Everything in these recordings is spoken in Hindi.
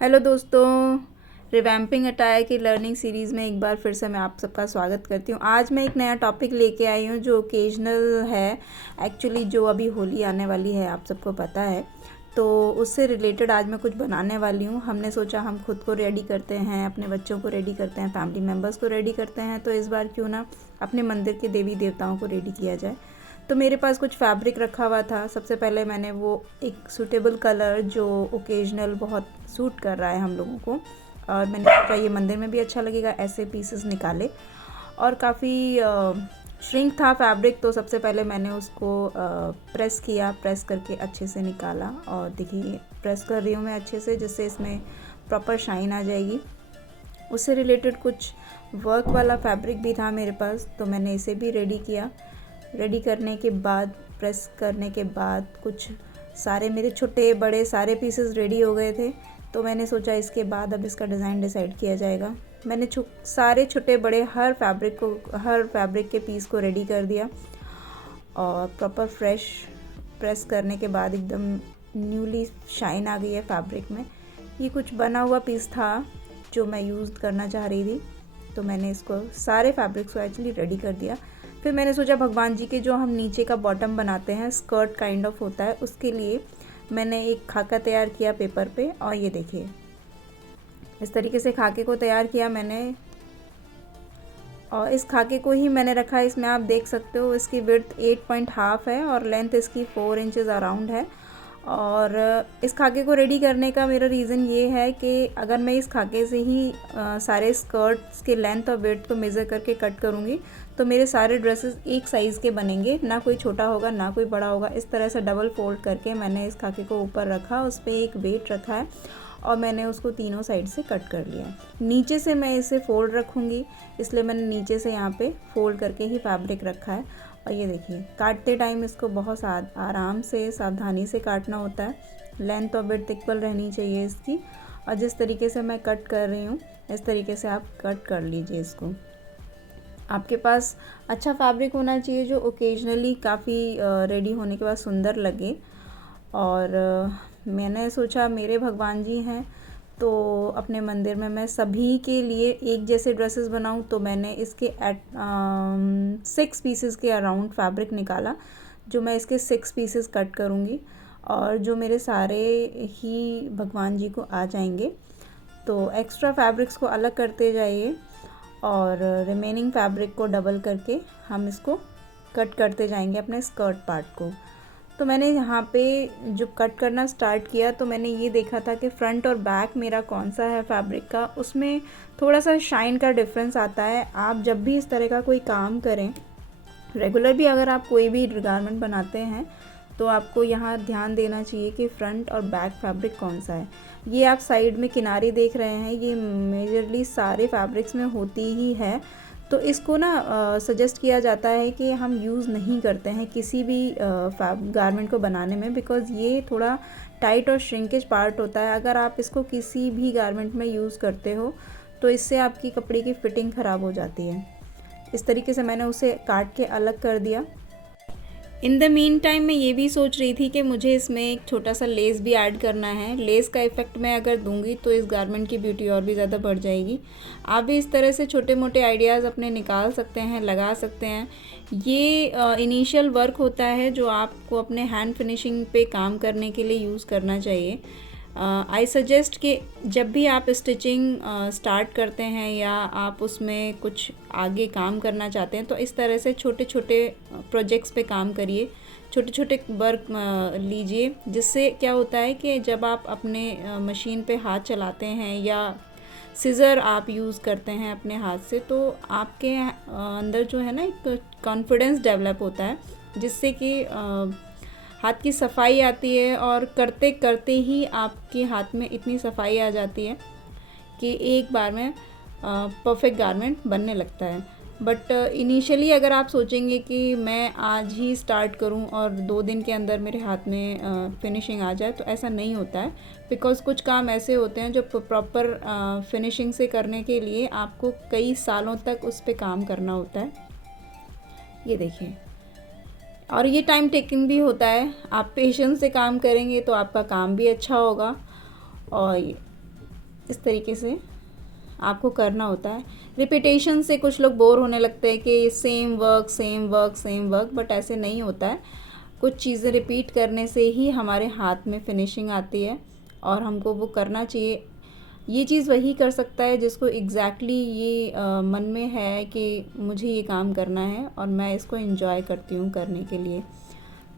हेलो दोस्तों, रिवैम्पिंग अटायर की लर्निंग सीरीज़ में एक बार फिर से मैं आप सबका स्वागत करती हूँ। आज मैं एक नया टॉपिक लेके आई हूँ जो ओकेजनल है। एक्चुअली जो अभी होली आने वाली है, आप सबको पता है, तो उससे रिलेटेड आज मैं कुछ बनाने वाली हूँ। हमने सोचा हम खुद को रेडी करते हैं, अपने बच्चों को रेडी करते हैं, फैमिली मेम्बर्स को रेडी करते हैं, तो इस बार क्यों ना अपने मंदिर के देवी देवताओं को रेडी किया जाए। तो मेरे पास कुछ फैब्रिक रखा हुआ था। सबसे पहले मैंने वो एक सूटेबल कलर जो ओकेजनल बहुत सूट कर रहा है हम लोगों को, और मैंने सोचा ये मंदिर में भी अच्छा लगेगा, ऐसे पीसेस निकाले। और काफ़ी श्रिंक था फैब्रिक, तो सबसे पहले मैंने उसको प्रेस किया, प्रेस करके अच्छे से निकाला। और देखिए प्रेस कर रही हूँ मैं अच्छे से, जिससे इसमें प्रॉपर शाइन आ जाएगी। उससे रिलेटेड कुछ वर्क वाला फैब्रिक भी था मेरे पास, तो मैंने इसे भी रेडी किया। रेडी करने के बाद, प्रेस करने के बाद, कुछ सारे मेरे छोटे बड़े सारे पीसेस रेडी हो गए थे। तो मैंने सोचा इसके बाद अब इसका डिज़ाइन डिसाइड किया जाएगा। मैंने सारे छोटे बड़े हर फैब्रिक के पीस को रेडी कर दिया, और प्रॉपर फ्रेश प्रेस करने के बाद एकदम न्यूली शाइन आ गई है फैब्रिक में। ये कुछ बना हुआ पीस था जो मैं यूज़ करना चाह रही थी, तो मैंने इसको सारे फैब्रिक्स को एक्चुअली रेडी कर दिया। फिर मैंने सोचा भगवान जी के जो हम नीचे का बॉटम बनाते हैं, स्कर्ट काइंड ऑफ होता है, उसके लिए मैंने एक खाका तैयार किया पेपर पे। और ये देखिए इस तरीके से खाके को तैयार किया मैंने, और इस खाके को ही मैंने रखा है। इसमें आप देख सकते हो इसकी विड्थ 8.5 है और लेंथ इसकी 4 इंचज़ अराउंड है। और इस खाके को रेडी करने का मेरा रीज़न ये है कि अगर मैं इस खाके से ही सारे स्कर्ट्स के लेंथ और विड्थ को मेज़र करके कट करूँगी, तो मेरे सारे ड्रेसेस एक साइज़ के बनेंगे, ना कोई छोटा होगा ना कोई बड़ा होगा। इस तरह से डबल फोल्ड करके मैंने इस खाके को ऊपर रखा, उस पर एक वेट रखा है, और मैंने उसको तीनों साइड से कट कर लिया। नीचे से मैं इसे फोल्ड रखूँगी, इसलिए मैंने नीचे से यहाँ पे फोल्ड करके ही फैब्रिक रखा है। और ये देखिए काटते टाइम इसको बहुत आराम से सावधानी से काटना होता है। लेंथ और विड्थ इक्वल रहनी चाहिए इसकी, और जिस तरीके से मैं कट कर रही हूँ इस तरीके से आप कट कर लीजिए इसको। आपके पास अच्छा फैब्रिक होना चाहिए जो ओकेजनली काफ़ी रेडी होने के बाद सुंदर लगे। और मैंने सोचा मेरे भगवान जी हैं, तो अपने मंदिर में मैं सभी के लिए एक जैसे ड्रेसेस बनाऊं, तो मैंने इसके 6 पीसेस के अराउंड फैब्रिक निकाला, जो मैं इसके 6 पीसेस कट करूंगी, और जो मेरे सारे ही भगवान जी को आ जाएंगे। तो एक्स्ट्रा फैब्रिक्स को अलग करते जाइए, और रिमेनिंग फैब्रिक को डबल करके हम इसको कट करते जाएंगे अपने स्कर्ट पार्ट को। तो मैंने यहाँ पे जो कट करना स्टार्ट किया, तो मैंने ये देखा था कि फ्रंट और बैक मेरा कौन सा है फैब्रिक का, उसमें थोड़ा सा शाइन का डिफरेंस आता है। आप जब भी इस तरह का कोई काम करें, रेगुलर भी अगर आप कोई भी गारमेंट बनाते हैं, तो आपको यहाँ ध्यान देना चाहिए कि फ्रंट और बैक फैब्रिक कौन सा है। ये आप साइड में किनारे देख रहे हैं, ये मेजरली सारे फैब्रिक्स में होती ही है। तो इसको ना सजेस्ट किया जाता है कि हम यूज़ नहीं करते हैं किसी भी गारमेंट को बनाने में, बिकॉज़ ये थोड़ा टाइट और श्रिंकेज पार्ट होता है। अगर आप इसको किसी भी गारमेंट में यूज़ करते हो, तो इससे आपकी कपड़े की फ़िटिंग ख़राब हो जाती है। इस तरीके से मैंने उसे काट के अलग कर दिया। इन द मीन टाइम मैं ये भी सोच रही थी कि मुझे इसमें एक छोटा सा लेस भी ऐड करना है। लेस का इफ़ेक्ट मैं अगर दूंगी तो इस गारमेंट की ब्यूटी और भी ज़्यादा बढ़ जाएगी। आप भी इस तरह से छोटे मोटे आइडियाज़ अपने निकाल सकते हैं, लगा सकते हैं। ये इनिशियल वर्क होता है जो आपको अपने हैंड फिनिशिंग पे काम करने के लिए यूज़ करना चाहिए। आई सजेस्ट कि जब भी आप स्टिचिंग स्टार्ट करते हैं या आप उसमें कुछ आगे काम करना चाहते हैं, तो इस तरह से छोटे छोटे प्रोजेक्ट्स पे काम करिए, छोटे छोटे वर्क लीजिए। जिससे क्या होता है कि जब आप अपने मशीन पे हाथ चलाते हैं या सीज़र आप यूज़ करते हैं अपने हाथ से, तो आपके अंदर जो है ना एक कॉन्फिडेंस डेवलप होता है, जिससे कि हाथ की सफाई आती है, और करते करते ही आपके हाथ में इतनी सफाई आ जाती है कि एक बार में परफेक्ट गारमेंट बनने लगता है। बट इनिशियली अगर आप सोचेंगे कि मैं आज ही स्टार्ट करूं और 2 दिन के अंदर मेरे हाथ में फिनिशिंग आ जाए, तो ऐसा नहीं होता है। बिकॉज़ कुछ काम ऐसे होते हैं जो प्रॉपर फिनिशिंग से करने के लिए आपको कई सालों तक उस पर काम करना होता है। ये देखिए, और ये टाइम टेकिंग भी होता है। आप पेशेंस से काम करेंगे तो आपका काम भी अच्छा होगा। और इस तरीके से आपको करना होता है। रिपीटेशन से कुछ लोग बोर होने लगते हैं कि same work same work same work, but ऐसे नहीं होता है। कुछ चीज़ें रिपीट करने से ही हमारे हाथ में फिनिशिंग आती है और हमको वो करना चाहिए। ये चीज़ वही कर सकता है जिसको एग्जैक्टली ये मन में है कि मुझे ये काम करना है और मैं इसको एंजॉय करती हूँ करने के लिए।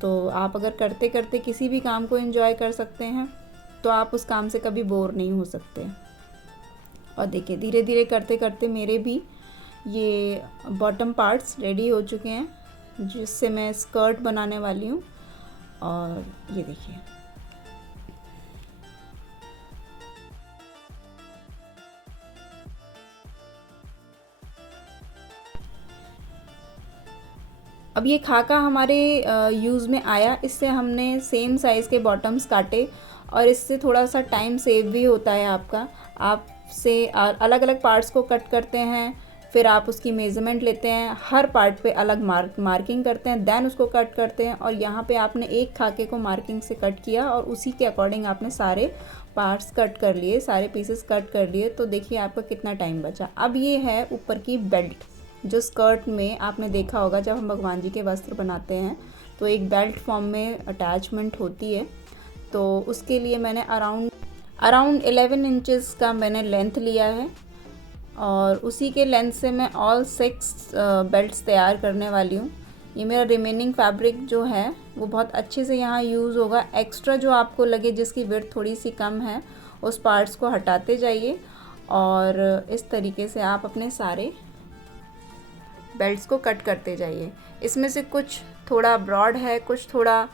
तो आप अगर करते करते किसी भी काम को एंजॉय कर सकते हैं तो आप उस काम से कभी बोर नहीं हो सकते। और देखिए धीरे धीरे करते करते मेरे भी ये बॉटम पार्ट्स रेडी हो चुके हैं, जिससे मैं स्कर्ट बनाने वाली हूँ। और ये देखिए अब ये खाका हमारे यूज़ में आया। इससे हमने सेम साइज़ के बॉटम्स काटे और इससे थोड़ा सा टाइम सेव भी होता है आपका। आप से अलग अलग पार्ट्स को कट करते हैं, फिर आप उसकी मेज़रमेंट लेते हैं, हर पार्ट पे अलग मार्किंग करते हैं, देन उसको कट करते हैं। और यहाँ पे आपने एक खाके को मार्किंग से कट किया और उसी के अकॉर्डिंग आपने सारे पार्ट्स कट कर लिए, सारे पीसेस कट कर लिए। तो देखिए आपका कितना टाइम बचा। अब ये है ऊपर की बेल्ट, जो स्कर्ट में आपने देखा होगा जब हम भगवान जी के वस्त्र बनाते हैं तो एक बेल्ट फॉर्म में अटैचमेंट होती है। तो उसके लिए मैंने अराउंड 11 इंचेस का मैंने लेंथ लिया है और उसी के लेंथ से मैं ऑल 6 बेल्ट्स तैयार करने वाली हूँ। ये मेरा रिमेनिंग फैब्रिक जो है वो बहुत अच्छे से यहाँ यूज़ होगा। एक्स्ट्रा जो आपको लगे जिसकी विड्थ थोड़ी सी कम है उस पार्ट्स को हटाते जाइए और इस तरीके से आप अपने सारे बेल्ट्स को कट करते जाइए। इसमें से कुछ थोड़ा ब्रॉड है, कुछ थोड़ा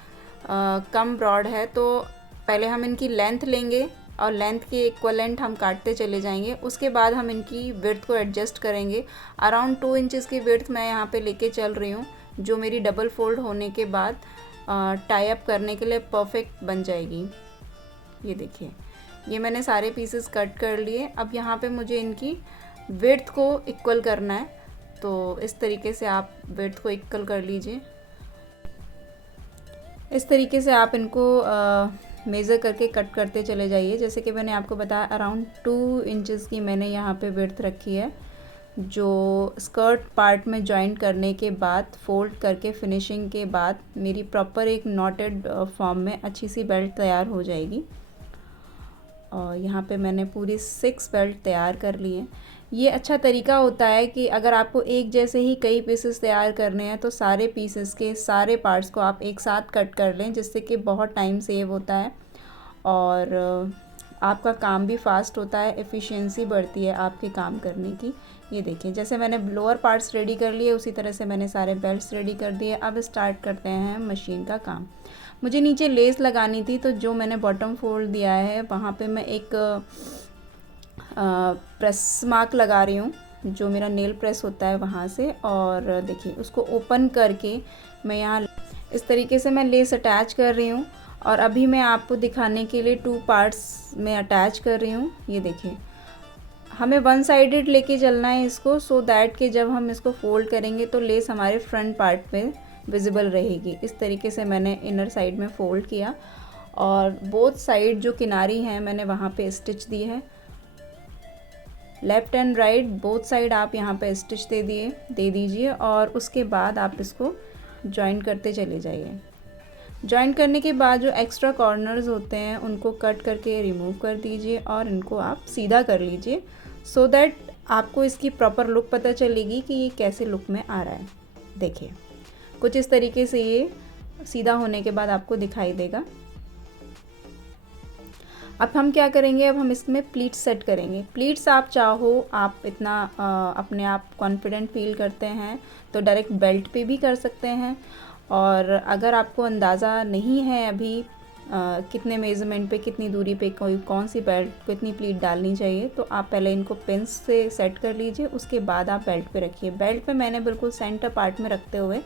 कम ब्रॉड है, तो पहले हम इनकी लेंथ लेंगे और लेंथ के इक्वलेंट हम काटते चले जाएंगे। उसके बाद हम इनकी विड्थ को एडजस्ट करेंगे। अराउंड 2 इंचेस की विड्थ मैं यहाँ पे लेके चल रही हूँ, जो मेरी डबल फोल्ड होने के बाद टाई अप करने के लिए परफेक्ट बन जाएगी। ये देखिए ये मैंने सारे पीसेस कट कर लिए। अब यहाँ पे मुझे इनकी विड्थ को इक्वल करना है, तो इस तरीके से आप विड्थ को इक्वल कर लीजिए। इस तरीके से आप इनको मेज़र करके कट करते चले जाइए। जैसे कि मैंने आपको बताया अराउंड 2 इंचेस की मैंने यहाँ पे विड्थ रखी है, जो स्कर्ट पार्ट में जॉइंट करने के बाद फोल्ड करके फिनिशिंग के बाद मेरी प्रॉपर एक नॉटेड फॉर्म में अच्छी सी बेल्ट तैयार हो जाएगी। और यहाँ पे मैंने पूरी 6 बेल्ट तैयार कर ली हैं। ये अच्छा तरीका होता है कि अगर आपको एक जैसे ही कई पीसेस तैयार करने हैं तो सारे पीसेस के सारे पार्ट्स को आप एक साथ कट कर लें, जिससे कि बहुत टाइम सेव होता है और आपका काम भी फास्ट होता है, एफिशिएंसी बढ़ती है आपके काम करने की। ये देखिए जैसे मैंने लोअर पार्ट्स रेडी कर लिए उसी तरह से मैंने सारे बेल्ट्स रेडी कर दिए। अब स्टार्ट करते हैं मशीन का काम। मुझे नीचे लेस लगानी थी, तो जो मैंने बॉटम फोल्ड दिया है वहाँ पे मैं एक प्रेस मार्क लगा रही हूँ, जो मेरा नेल प्रेस होता है वहाँ से। और देखिए उसको ओपन करके मैं यहाँ इस तरीके से मैं लेस अटैच कर रही हूँ। और अभी मैं आपको दिखाने के लिए 2 पार्ट्स में अटैच कर रही हूँ। ये देखिए हमें 1 साइडेड लेके चलना है इसको, सो दैट कि जब हम इसको फोल्ड करेंगे तो लेस हमारे फ्रंट पार्ट पे विजिबल रहेगी। इस तरीके से मैंने इनर साइड में फ़ोल्ड किया और बोथ साइड जो किनारी हैं मैंने वहाँ पे स्टिच दी है। Left and right both side आप यहाँ पे स्टिच दे दीजिए और उसके बाद आप इसको जॉइन करते चले जाइए। जॉइन करने के बाद जो एक्स्ट्रा कॉर्नर्स होते हैं उनको कट करके रिमूव कर दीजिए और इनको आप सीधा कर लीजिए, सो दैट आपको इसकी प्रॉपर लुक पता चलेगी कि ये कैसे लुक में आ रहा है। देखिए कुछ इस तरीके से ये सीधा होने के बाद आपको दिखाई देगा। अब हम क्या करेंगे, अब हम इसमें प्लीट्स सेट करेंगे। प्लीट्स आप चाहो, आप इतना अपने आप कॉन्फिडेंट फील करते हैं तो डायरेक्ट बेल्ट पे भी कर सकते हैं। और अगर आपको अंदाज़ा नहीं है अभी कितने मेज़रमेंट पे कितनी दूरी पे कौन सी बेल्ट कितनी प्लीट डालनी चाहिए, तो आप पहले इनको पिन्स से सेट कर लीजिए, उसके बाद आप बेल्ट पे रखिए। बेल्ट पे मैंने बिल्कुल सेंटर पार्ट में रखते हुए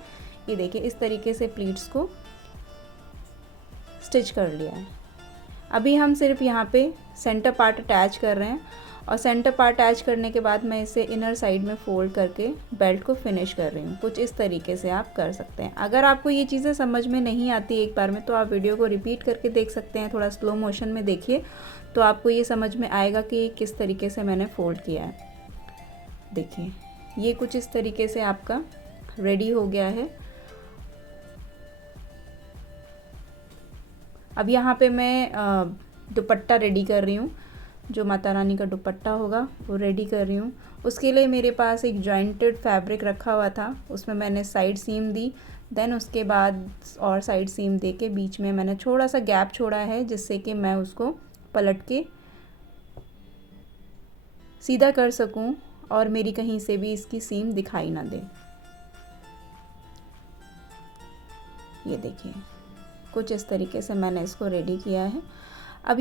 ये देखिए इस तरीके से प्लीट्स को स्टिच कर लिया है। अभी हम सिर्फ यहाँ पे सेंटर पार्ट अटैच कर रहे हैं और सेंटर पार्ट अटैच करने के बाद मैं इसे इनर साइड में फ़ोल्ड करके बेल्ट को फिनिश कर रही हूँ। कुछ इस तरीके से आप कर सकते हैं। अगर आपको ये चीज़ें समझ में नहीं आती एक बार में तो आप वीडियो को रिपीट करके देख सकते हैं, थोड़ा स्लो मोशन में देखिए तो आपको ये समझ में आएगा कि किस तरीके से मैंने फ़ोल्ड किया है। देखिए ये कुछ इस तरीके से आपका रेडी हो गया है। अब यहाँ पे मैं दुपट्टा रेडी कर रही हूँ, जो माता रानी का दुपट्टा होगा वो रेडी कर रही हूँ। उसके लिए मेरे पास एक जॉइंटेड फैब्रिक रखा हुआ था, उसमें मैंने साइड सीम दी, देन उसके बाद और साइड सीम दे के बीच में मैंने थोड़ा सा गैप छोड़ा है, जिससे कि मैं उसको पलट के सीधा कर सकूं और मेरी कहीं से भी इसकी सीम दिखाई ना दे। ये देखिए कुछ इस तरीके से मैंने इसको रेडी किया है। अब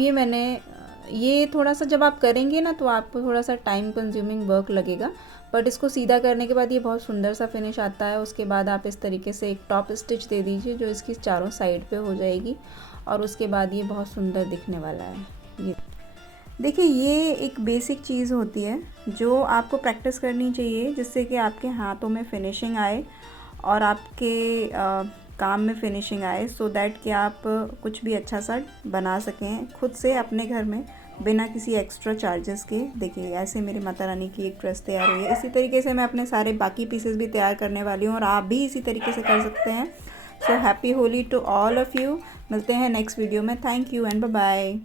ये थोड़ा सा जब आप करेंगे ना तो आपको थोड़ा सा टाइम कंज्यूमिंग वर्क लगेगा, बट इसको सीधा करने के बाद ये बहुत सुंदर सा फिनिश आता है। उसके बाद आप इस तरीके से एक टॉप स्टिच दे दीजिए जो इसकी चारों साइड पे हो जाएगी, और उसके बाद ये बहुत सुंदर दिखने वाला है। ये देखिए ये एक बेसिक चीज़ होती है जो आपको प्रैक्टिस करनी चाहिए, जिससे कि आपके हाथों में फिनिशिंग आए और आपके काम में फिनिशिंग आए, सो दैट कि आप कुछ भी अच्छा सा बना सकें खुद से अपने घर में बिना किसी एक्स्ट्रा चार्जेस के। देखिए ऐसे मेरी माता रानी की एक ड्रेस तैयार हुई है। इसी तरीके से मैं अपने सारे बाकी पीसेस भी तैयार करने वाली हूँ और आप भी इसी तरीके से कर सकते हैं। So happy Holi to all of you. मिलते हैं नेक्स्ट वीडियो में। Thank you and bye bye.